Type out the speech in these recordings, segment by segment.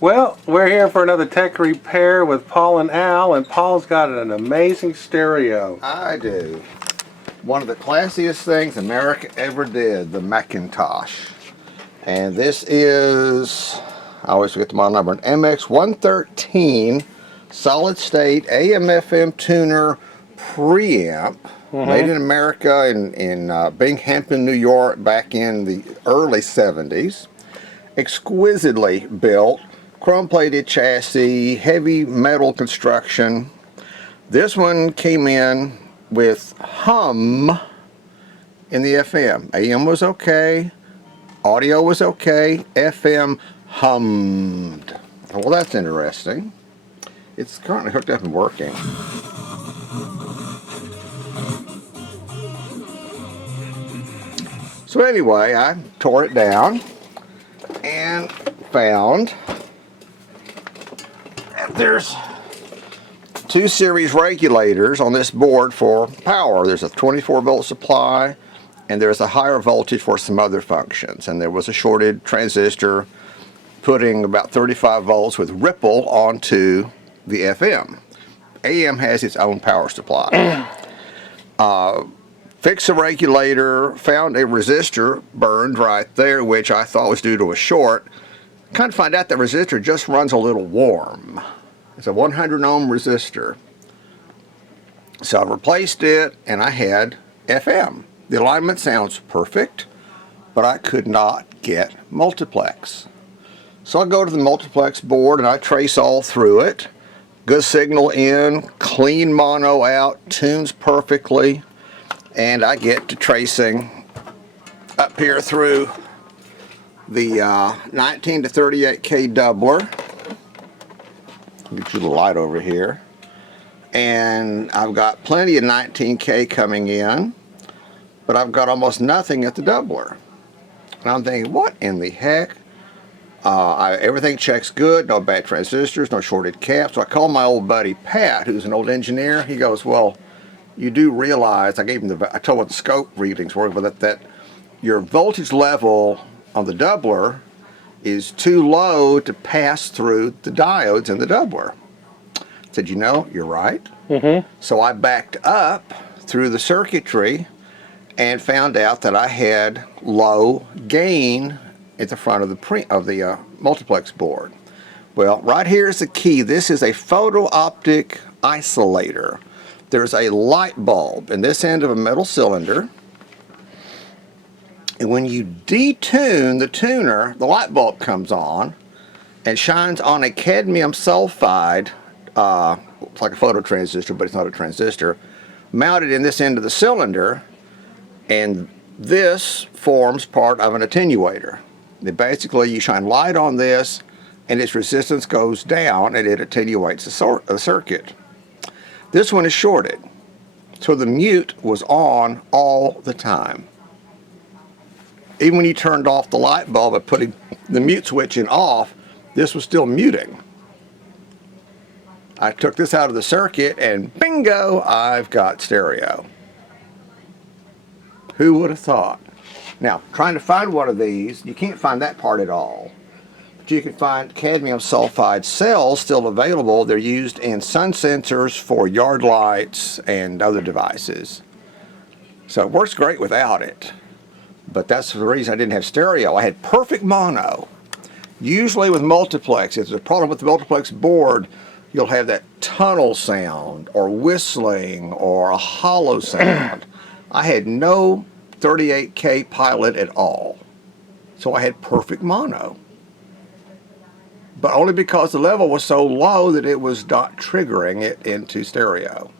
Well, we're here for another tech repair with Paul and Al, and Paul's got an amazing stereo. I do. One of the classiest things America ever did, the McIntosh. And this is, I always forget the model number, an MX113 solid state AM/FM tuner preamp, made in America in Binghamton, New York, back in the early 70s. Exquisitely built, chrome-plated chassis, heavy metal construction. This one came in with hum in the FM. AM was okay, audio was okay, FM hummed. Well, that's interesting. It's currently hooked up and working. So anyway, I tore it down and found that there's two series regulators on this board for power. There's a 24-volt supply and there's a higher voltage for some other functions. And there was a shorted transistor putting about 35 volts with ripple onto the FM. AM has its own power supply. Fixed the regulator, found a resistor burned right there, which I thought was due to a short. Kind of find out that resistor just runs a little warm. It's a 100 ohm resistor. So I replaced it and I had FM. The alignment sounds perfect, but I could not get multiplex. So I go to the multiplex board and I trace all through it. Good signal in, clean mono out, tunes perfectly. And I get to tracing up here through the 19 to 38K doubler. Get you the light over here. And I've got plenty of 19K coming in, but I've got almost nothing at the doubler. And I'm thinking, what in the heck? Everything checks good, no bad transistors, no shorted caps. So I called my old buddy Pat, who's an old engineer. He goes, well, you do realize, I told him what the scope readings were, but that your voltage level on the doubler is too low to pass through the diodes in the doubler. I said, you know, you're right. So I backed up through the circuitry and found out that I had low gain at the front of the multiplex board. Well, right here is the key. This is a photo optic isolator. There's a light bulb in this end of a metal cylinder, and when you detune the tuner, the light bulb comes on and shines on a cadmium sulfide, it's like a photo transistor, but it's not a transistor, mounted in this end of the cylinder, and this forms part of an attenuator. Basically, you shine light on this and its resistance goes down and it attenuates the circuit. This one is shorted, so the mute was on all the time. Even when you turned off the light bulb and putting the mute switch in off, this was still muting. I took this out of the circuit and bingo, I've got stereo. Who would have thought? Now, trying to find one of these, you can't find that part at all. You can find cadmium sulfide cells still available. They're used in sun sensors for yard lights and other devices. So it works great without it. But that's the reason I didn't have stereo. I had perfect mono. Usually with multiplex, if there's a problem with the multiplex board, you'll have that tunnel sound or whistling or a hollow sound. I had no 38K pilot at all. So I had perfect mono. But only because the level was so low that it was not triggering it into stereo.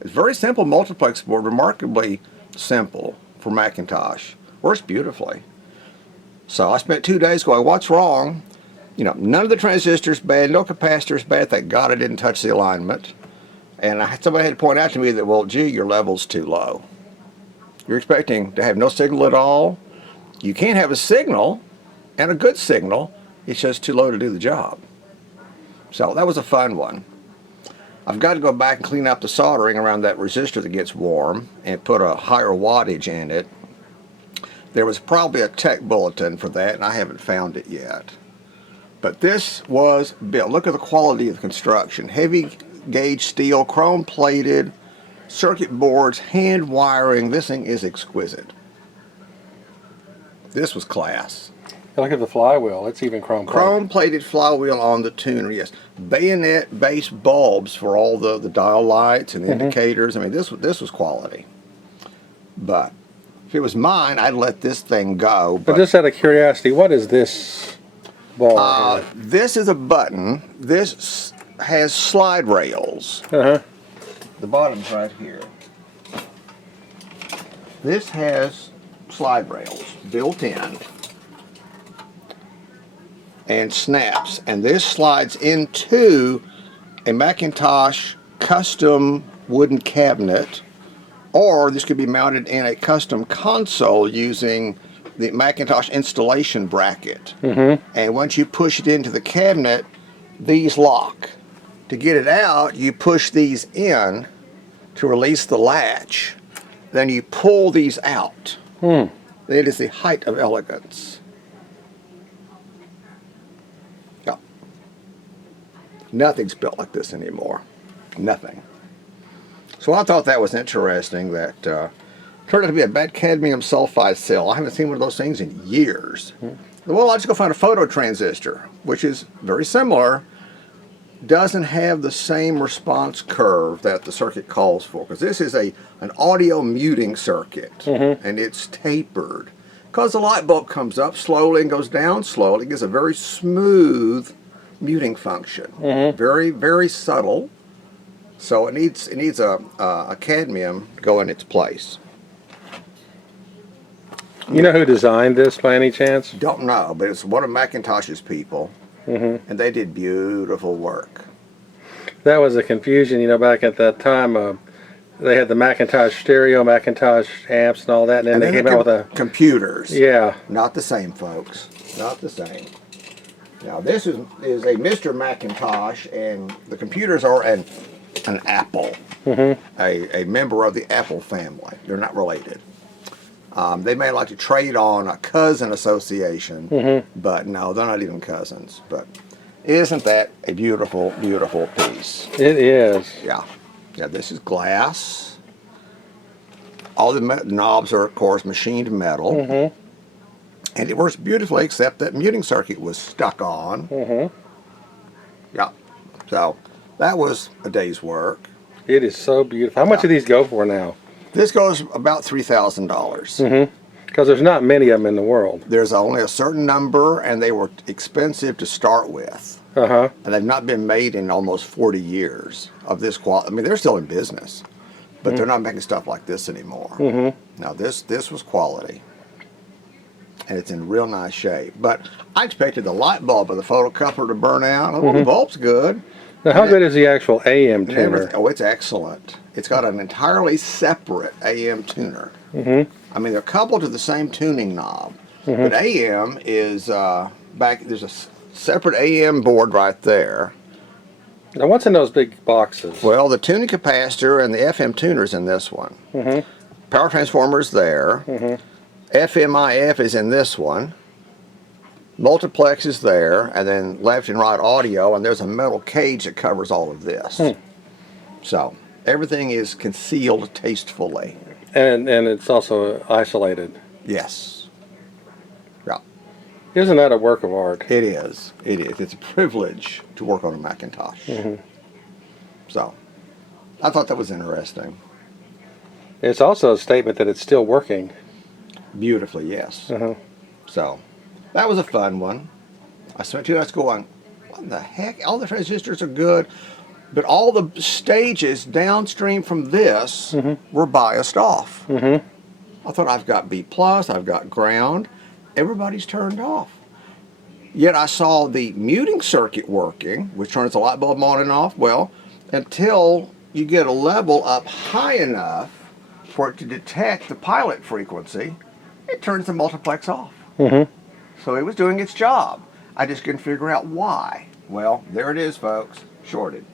It's a very simple multiplex board, remarkably simple for McIntosh. Works beautifully. So I spent 2 days going, what's wrong? You know, none of the transistors bad, no capacitors bad. Thank God I didn't touch the alignment. And somebody had to point out to me that, well, gee, your level's too low. You're expecting to have no signal at all. You can't have a signal, and a good signal. It's just too low to do the job. So that was a fun one. I've got to go back and clean up the soldering around that resistor that gets warm and put a higher wattage in it. There was probably a tech bulletin for that, and I haven't found it yet. But this was built. Look at the quality of the construction. Heavy gauge steel, chrome plated, circuit boards, hand wiring. This thing is exquisite. This was class. Look at the flywheel. It's even chrome plated. Chrome plated flywheel on the tuner, yes. Bayonet base bulbs for all the dial lights and indicators. I mean, this was quality. But if it was mine, I'd let this thing go. But just out of curiosity, what is this ball? This is a button. This has slide rails. Uh-huh. The bottom's right here. This has slide rails built in and snaps, and this slides into a McIntosh custom wooden cabinet, or this could be mounted in a custom console using the McIntosh installation bracket. And once you push it into the cabinet, these lock. To get it out, you push these in to release the latch, then you pull these out. It is the height of elegance. Yeah. Nothing's built like this anymore. Nothing. So I thought that was interesting. That turned out to be a bad cadmium sulfide cell. I haven't seen one of those things in years. Well, I'll just go find a photo transistor, which is very similar. Doesn't have the same response curve that the circuit calls for, because this is an audio muting circuit, and it's tapered. Because the light bulb comes up slowly and goes down slowly, it gives a very smooth muting function. Very, very subtle. So it needs a cadmium to go in its place. You know who designed this by any chance? Don't know, but it's one of McIntosh's people. And they did beautiful work. That was a confusion, you know, back at that time. They had the McIntosh stereo, McIntosh amps and all that, and then they came out with a... computers. Yeah. Not the same, folks. Not the same. Now, this is a Mr. McIntosh, and the computers are an Apple. A member of the Apple family. They're not related. They may like to trade on a cousin association, but no, they're not even cousins. But isn't that a beautiful, beautiful piece? It is. Yeah. Yeah, this is glass. All the knobs are, of course, machined metal. And it works beautifully, except that muting circuit was stuck on. Yeah. So that was a day's work. It is so beautiful. How much do these go for now? This goes about $3,000. Because there's not many of them in the world. There's only a certain number, and they were expensive to start with. And they've not been made in almost 40 years of this quality. I mean, they're still in business, but they're not making stuff like this anymore. Now, this was quality, and it's in real nice shape. But I expected the light bulb of the photocoupler to burn out. Oh, the bulb's good. Now, how good is the actual AM tuner? Oh, it's excellent. It's got an entirely separate AM tuner. I mean, they're coupled to the same tuning knob, but AM is back. There's a separate AM board right there. Now, what's in those big boxes? Well, the tuning capacitor and the FM tuner's in this one. Power transformer's there. FMIF is in this one. Multiplex is there, and then left and right audio, and there's a metal cage that covers all of this. So everything is concealed tastefully. And it's also isolated. Yes. Yeah. Isn't that a work of art? It is. It is. It's a privilege to work on a McIntosh. So I thought that was interesting. It's also a statement that it's still working. Beautifully, yes. So that was a fun one. I spent 2 nights going, what the heck? All the transistors are good, but all the stages downstream from this were biased off. I thought, I've got B+, I've got ground. Everybody's turned off. Yet I saw the muting circuit working, which turns the light bulb on and off. Well, until you get a level up high enough for it to detect the pilot frequency, it turns the multiplex off. So it was doing its job. I just couldn't figure out why. Well, there it is, folks. Shorted.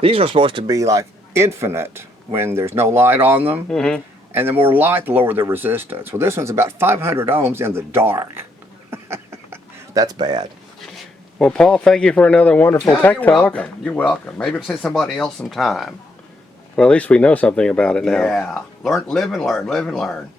These are supposed to be like infinite when there's no light on them. And the more light, the lower the resistance. Well, this one's about 500 ohms in the dark. That's bad. Well, Paul, thank you for another wonderful Yeah, tech you're talk. welcome. You're welcome. Maybe save somebody else some time. Well, at least we know something about it now. Yeah. Learn, live and learn, live and learn.